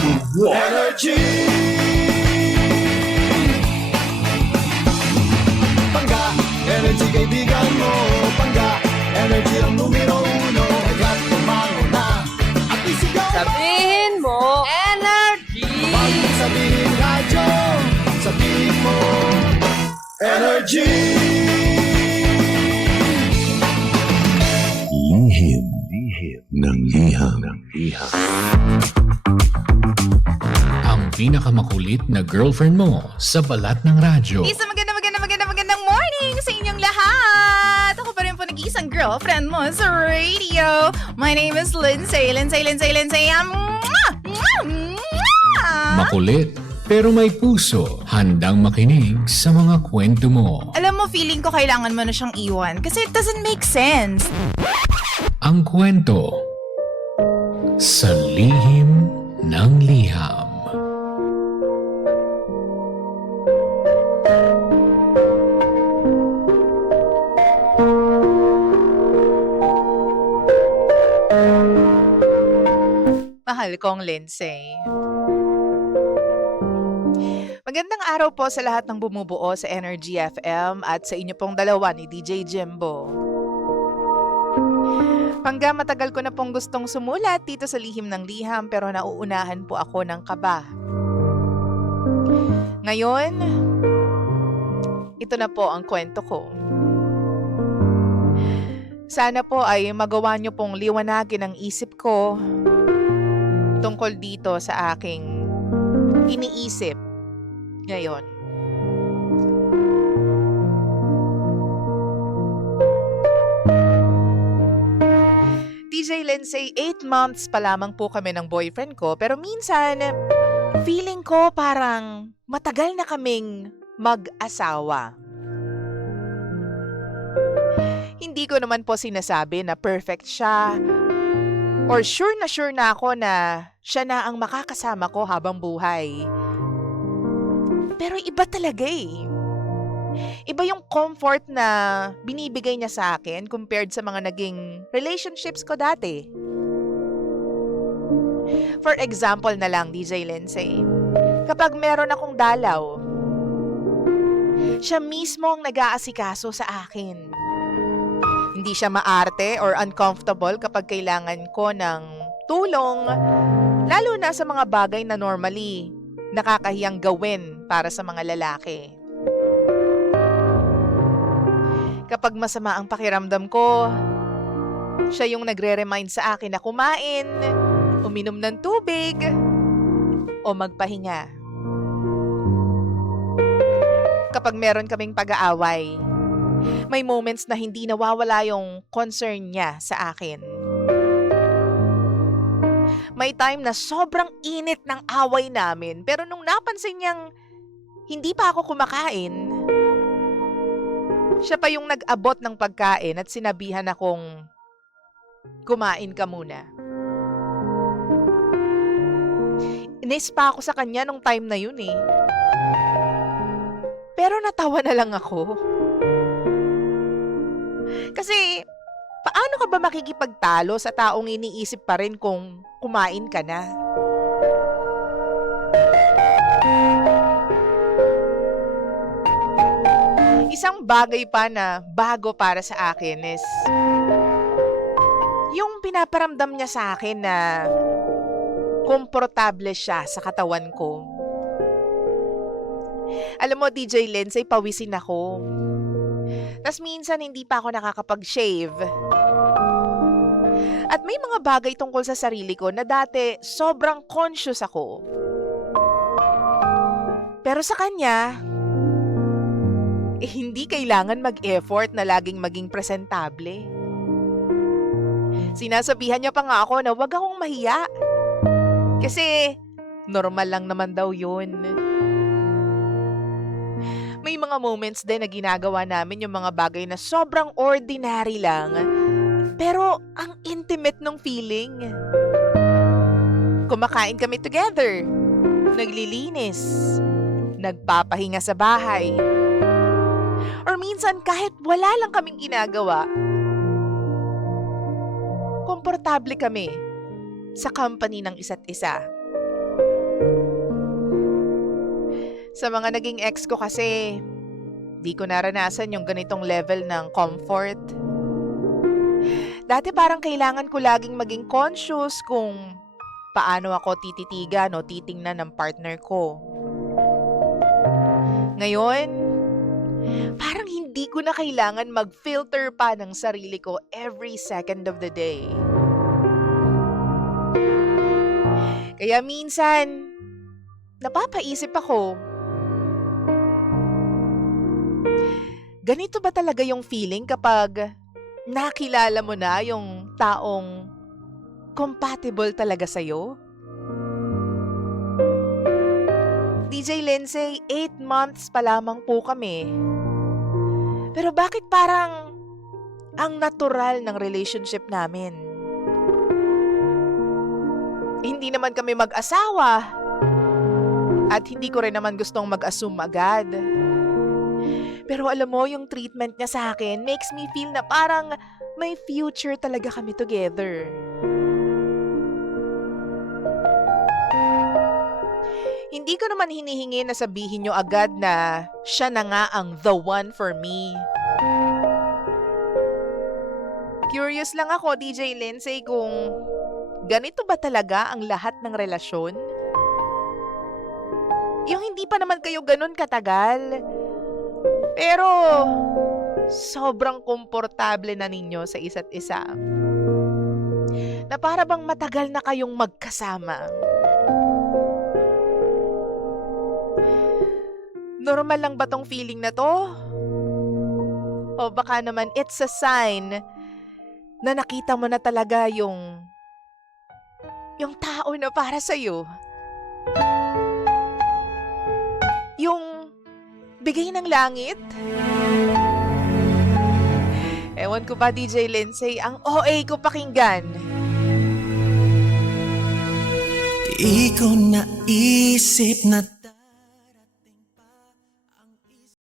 Energy. Pangga, energy kaibigan mo. Pangga, energy ang numero uno. Kaya't tumango na at isigaw mo. Sabihin mo, energy! Pag sabihin radyo, sabihin mo, energy. Lihim ng liham. Ang pinakamakulit na girlfriend mo sa balat ng radyo. Isang magandang morning sa inyong lahat! Ako pa rin po nag-iisang girlfriend mo sa radio. My name is Lindsay. Makulit pero may puso, handang makinig sa mga kwento mo. Alam mo, feeling ko kailangan mo na siyang iwan kasi it doesn't make sense. Ang kwento sa lihim ng liham. Mahal kong Lindsay. Magandang araw po sa lahat ng bumubuo sa Energy FM at sa inyo pong dalawa ni DJ Jimbo. Hanggang matagal ko na pong gustong sumulat dito sa Lihim ng Liham pero nauunahan po ako ng kaba. Ngayon, ito na po ang kwento ko. Sana po ay magawa niyo pong liwanagin ang isip ko tungkol dito sa aking iniisip ngayon. DJ Lindsay, 8 months pa lamang po kami ng boyfriend ko pero minsan feeling ko parang matagal na kaming mag-asawa. Hindi ko naman po sinasabi na perfect siya or sure na ako na siya na ang makakasama ko habang buhay. Pero iba talaga eh. Iba yung comfort na binibigay niya sa akin compared sa mga naging relationships ko dati. For example na lang, DJ Lindsay, kapag meron akong dalaw, siya mismo ang nag-aasikaso sa akin. Hindi siya maarte or uncomfortable kapag kailangan ko ng tulong, lalo na sa mga bagay na normally nakakahiyang gawin para sa mga lalaki. Kapag masama ang pakiramdam ko, siya yung nagre-remind sa akin na kumain, uminom ng tubig, o magpahinga. Kapag meron kaming pag-aaway, may moments na hindi nawawala yung concern niya sa akin. May time na sobrang init ng away namin pero nung napansin niyang hindi pa ako kumakain, siya pa yung nag-abot ng pagkain at sinabihan akong kumain ka muna. Inis pa ako sa kanya nung time na yun eh. Pero natawa na lang ako. Kasi paano ka ba makikipagtalo sa taong iniisip pa rin kung kumain ka na? Isang bagay pa na bago para sa akin is yung pinaparamdam niya sa akin na komportable siya sa katawan ko. Alam mo, DJ Lindsay, pawisin ako. Tas minsan hindi pa ako nakakapag-shave. At may mga bagay tungkol sa sarili ko na dati sobrang conscious ako. Pero sa kanya, hindi kailangan mag-effort na laging maging presentable. Sinasabihan niya pa nga ako na wag akong mahiya. Kasi normal lang naman daw yun. May mga moments din na ginagawa namin yung mga bagay na sobrang ordinary lang. Pero ang intimate ng feeling. Kumakain kami together. Naglilinis. Nagpapahinga sa bahay. Or minsan kahit wala lang kaming ginagawa, komportable kami sa company ng isa't isa. Sa mga naging ex ko kasi, di ko naranasan yung ganitong level ng comfort. Dati parang kailangan ko laging maging conscious kung paano ako tititigan o titingnan ng partner ko. Ngayon, parang hindi ko na kailangan mag-filter pa ng sarili ko every second of the day. Kaya minsan, napapaisip ako, ganito ba talaga yung feeling kapag nakilala mo na yung taong compatible talaga sa'yo? DJ Lindsay, 8 months pa lamang po kami. Pero bakit parang ang natural ng relationship namin? Hindi naman kami mag-asawa at hindi ko rin naman gustong mag-assume agad. Pero alam mo, yung treatment niya sa akin makes me feel na parang may future talaga kami together. Hindi ko naman hinihingi na sabihin niyo agad na siya na nga ang the one for me. Curious lang ako, DJ Lindsay, kung ganito ba talaga ang lahat ng relasyon? Yung hindi pa naman kayo ganun katagal, pero sobrang komportable na ninyo sa isa't isa. Na para bang matagal na kayong magkasama. Normal lang ba tong feeling na to? O baka naman it's a sign na nakita mo na talaga yung tao na para sa'yo. Yung bigay ng langit. Ewan ko ba, DJ Lindsay, ang OA ko pakinggan. Di ko naisip na